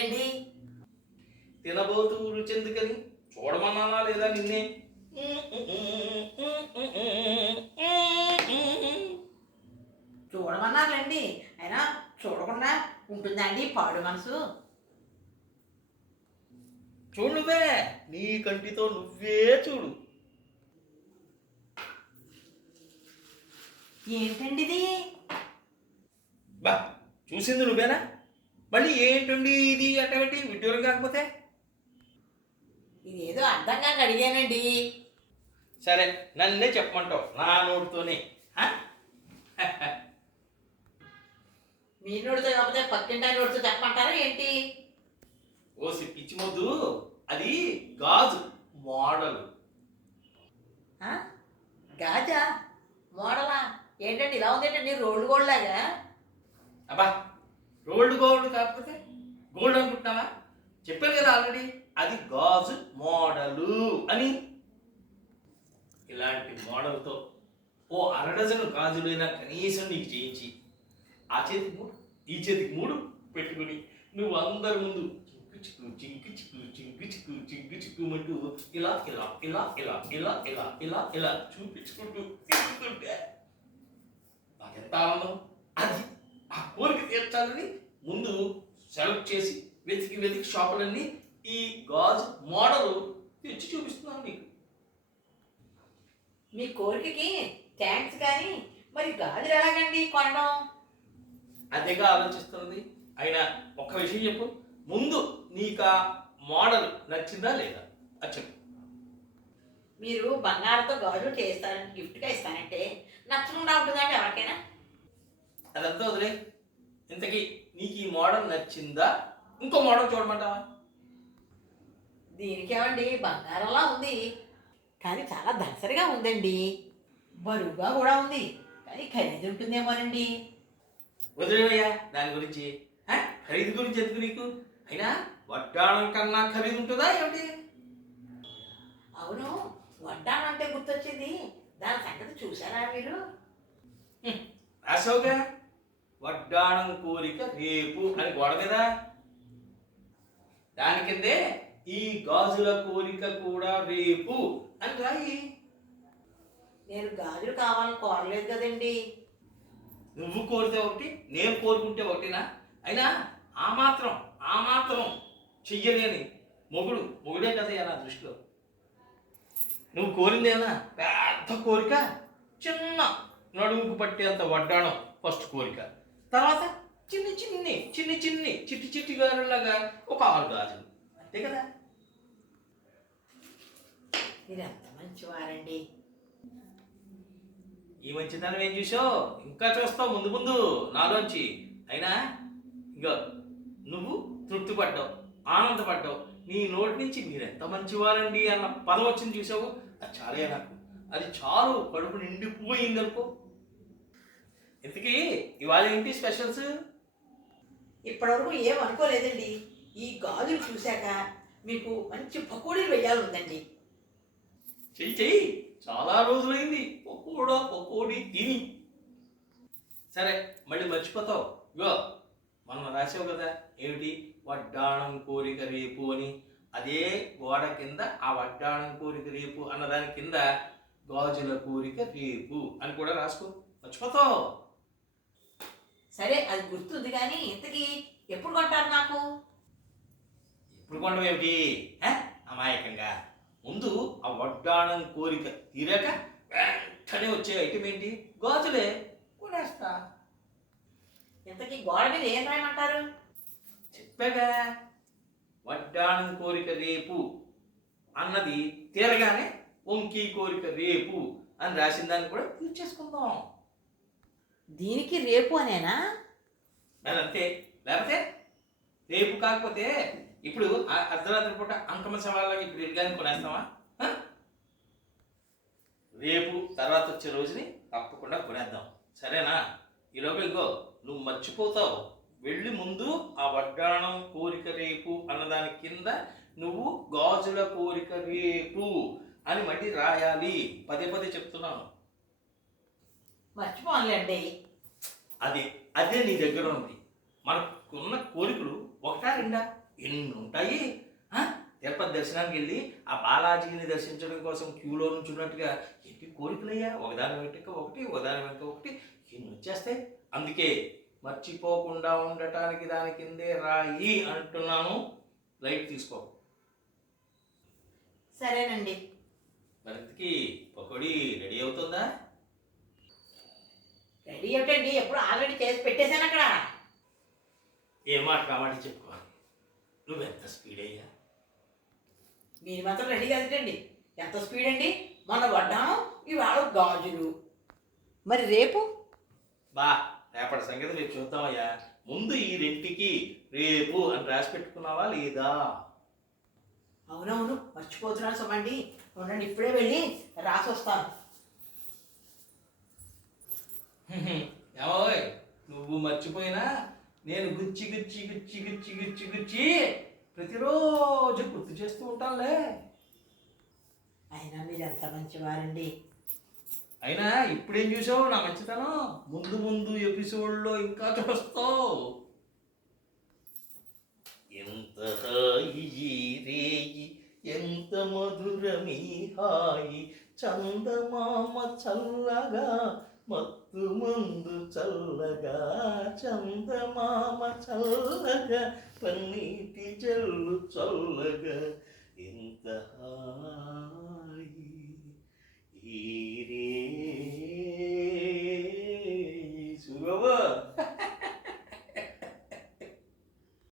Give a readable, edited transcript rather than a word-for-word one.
తినలేండి. తినబోతూ రుచి ఎందుకని చూడమన్నానా లేదా నిన్నే? చూడమన్నారులేండి, అయినా చూడకుండా ఉంటుందా అండి పాడు మనసు? చూడు నువ్వే, నీ కంటితో నువ్వే చూడు. ఏంటండి ఇది? బా, చూసింది నువ్వేనా? మళ్ళీ ఏంటండి ఇది అటువంటి విడ్డూరం కాకపోతే? ఇదేదో అర్థం కాక అడిగానండి. సరే, నన్నే చెప్పమంటావు నా నోటితోనే? మీ నోటితో కాకపోతే పక్కింటి నోటితో చెప్పమంటారా ఏంటి? ఓసి పిచ్చి మొద్దు, అది గాజు మోడల్. ఆ? గాజా మోడలా? ఏంటండి ఇలా ఉందేంటండి రోడ్డు గోల్డ్ లాగా? అబ్బా, రోల్డ్ గోల్డ్ కాకపోతే గోల్డ్ అనుకుంటున్నావా? చెప్పాను కదా ఆల్రెడీ, అది గాజు మోడలు అని. ఇలాంటి మోడల్తో ఓ అరడజను గాజులైనా కనీసం నీకు చేయించి ఆ చేతికి మూడు ఈ చేతికి మూడు పెట్టుకుని నువ్వు అందరి ముందు చింకు చిక్కు చింకు చిక్కు చింకు చిక్కుమంటూ ఇలా ఇలా ఇలా ఇలా ఇలా ఇలా ఇలా ఇలా చూపించుకుంటూ తిరుగుతుంటే నాకెంత ఆనందం. అది ఆ కోరిక తీర్చాలని ముందు సెలెక్ట్ చేసి వెతికి వెతికి షాపులన్నీ ఈ గాజు మోడల్ తెచ్చి చూపిస్తున్నాను నీకు. మీ కోరికకి థ్యాంక్స్, కానీ మరి గాజులు ఎలాగండి కొనడం? అదేగా ఆలోచిస్తున్నది. అయినా ఒక్క విషయం చెప్పు, ముందు నీకు ఆ మోడల్ నచ్చిందా లేదా అది చెప్పు. మీరు బంగారంతో గాజులు చేస్తారని గిఫ్ట్గా ఇస్తానంటే నచ్చకుండా ఉంటుందండి ఎవరికైనా? అదంతా వదిలే. ఇంతకీ నీకు ఈ మోడల్ నచ్చిందా? ఇంకో మోడల్ చూడమంటావా? దీనికేమండి బంగారంలా ఉంది, కానీ చాలా దసరిగా ఉందండి. బరువుగా కూడా ఉంది, కానీ ఖరీదు ఉంటుందేమోనండి. వదిలేవయ్యా దాని గురించి. ఖరీదు గురించి ఎందుకు నీకు? అయినా వడ్డాణం కన్నా ఖరీదు ఉంటుందా ఏమిటి? అవును, వడ్డానంటే గుర్తొచ్చింది. దాని సంగతి చూసారా మీరు? రాసావుగా, వడ్డాణం కోరిక రేపు అని గోడ మీద. దాని కిందే ఈ గాజుల కోరిక కూడా రేపు అని రాయి. నేను గాజులు కావాలని కోరలేదు కదండి. నువ్వు కోరితే ఒకటి, నేను కోరుకుంటే ఒకటినా? అయినా ఆ మాత్రం చెయ్యలేని మొగుడే కదయ్యా నా దృష్టిలో. నువ్వు కోరిందేనా పెద్ద కోరిక, చిన్న నడుముకు పట్టేంత వడ్డాణం ఫస్ట్ కోరిక, తర్వాత చిట్టి చిట్టి గారులాగా ఒక 6 గాజులు, అంతే కదా? మీరు ఎంత మంచివారండి. ఈ మంచితనం ఏం చూసావు, ఇంకా చూస్తావు ముందు ముందు నాలోంచి. అయినా ఇంకా నువ్వు తృప్తి పడ్డావు, ఆనందపడ్డావు. నీ నోటి నుంచి మీరెంత మంచివారండి అన్న పదం వచ్చింది చూసావు, అది చాలే నాకు. అది చాలు, కడుపు నిండిపోయింది అనుకో. ఇంతకీ ఇవాళ ఏంటి స్పెషల్స్? ఇప్పటివరకు ఏం అనుకోలేదండి. ఈ గాజులు చూశాక మీకు మంచి పకోడీలు వేయాలందండి. చెయ్యి, చాలా రోజులైంది పకోడీ తిని. సరే, మళ్ళీ మర్చిపోతావు. ఇగో మొన్న రాసావు కదా ఏమిటి, వడ్డాణం కోరిక రేపు అని. అదే గోడ కింద ఆ వడ్డాణం కోరిక రేపు అన్నదాని కింద గాజుల కోరిక రేపు అని కూడా రాసుకో, మర్చిపోతావు. సరే, అది గుర్తుంది, కానీ ఇంతకీ ఎప్పుడు కొంటారు నాకు? ఎప్పుడు కొండం ఏమిటి అమాయకంగా? ముందు ఆ వడ్డాణం కోరిక తీరాక వెంటనే వచ్చే ఐటమ్ ఏంటి? గాజులే, కొనేస్తా. ఇంతకీ గోడ మీద ఏం రాయమంటారు? చెప్పాగా, వడ్డాణం కోరిక రేపు అన్నది తీరగానే వంకీ కోరిక రేపు అని రాసిన దాన్ని కూడా తీర్చేసుకుందాం. దీనికి రేపు అనేనా? అంతే, లేకపోతే రేపు కాకపోతే ఇప్పుడు అర్ధరాత్రి పూట అంకమ సవాళ్ళకి ఇప్పుడు ఇరుగాని కొనేస్తావా? రేపు తర్వాత వచ్చే రోజుని తప్పకుండా కొనేద్దాం, సరేనా? ఈలోగా ఇంకో నువ్వు మర్చిపోతావు. వెళ్ళి ముందు ఆ వడ్డాణం కోరిక రేపు అన్నదాని కింద నువ్వు గాజుల కోరిక రేపు అని మళ్ళీ రాయాలి. పదే చెప్తున్నాను. మర్చిపోలేండి. అదే నీ దగ్గర ఉంది. మనకున్న కోరికలు ఒకటా రెండా? ఎన్ని ఉంటాయి. ఆ? తిరుపతి దర్శనానికి వెళ్ళి ఆ బాలాజీని దర్శించడం కోసం క్యూలో నుంచి ఉన్నట్టుగా ఎన్ని కోరికలయ్యా, ఒకదాని వెంట ఒకటి, ఒకదాని వెంట ఒకటి ఎన్ని వచ్చేస్తాయి. అందుకే మర్చిపోకుండా ఉండటానికి దాని కిందే రాయి అంటున్నాను. లైట్ తీసుకో. సరేనండి. మరింతకి పకోడీ రెడీ అవుతుందా? రెడీ ఏమిటండి, ఎప్పుడు ఆల్రెడీ చేసి పెట్టేశాను అక్కడ. ఏ మాట కామాటి చెప్పుకో. నువ్వెంత స్పీడ్ అయ్యా. మీరు మాత్రం రెడీ కదండి. ఎంత స్పీడ్ అండి, మొన్న వడ్డాము, ఇవాళ గాజులు. మరి రేపు? బా, రేపటి సంగతి రేపు చూద్దామయ్యా. ముందు ఈ రెంటికి రేపు అని రాసి పెట్టుకున్నావా లేదా? అవునవును, మర్చిపోతున్నాను సుమండి. ఉండండి, ఇప్పుడే వెళ్ళి రాసి వస్తాను. ఏమోయ్, నువ్వు మర్చిపోయినా నేను గుచ్చి గుచ్చి గుచ్చి గుచ్చి గుచ్చి గుచ్చి ప్రతిరోజు గుర్తు చేస్తూ ఉంటానులే. అయినా మీరు ఎంత మంచివారండి. అయినా ఇప్పుడేం చూసావు నా మంచితనం? ముందు ముందు ఎపిసోడ్లో ఇంకా చూస్తావు. ఎంత హాయి ఈ రేయి, ఎంత మధురమీ హాయి, చందమామ చల్లగా మత్తు ముందు చల్లగా, చందమామ చల్లగా పన్నీటి జల్లు చల్లగా, ఎంత హాయి ఈ రే. సుగవా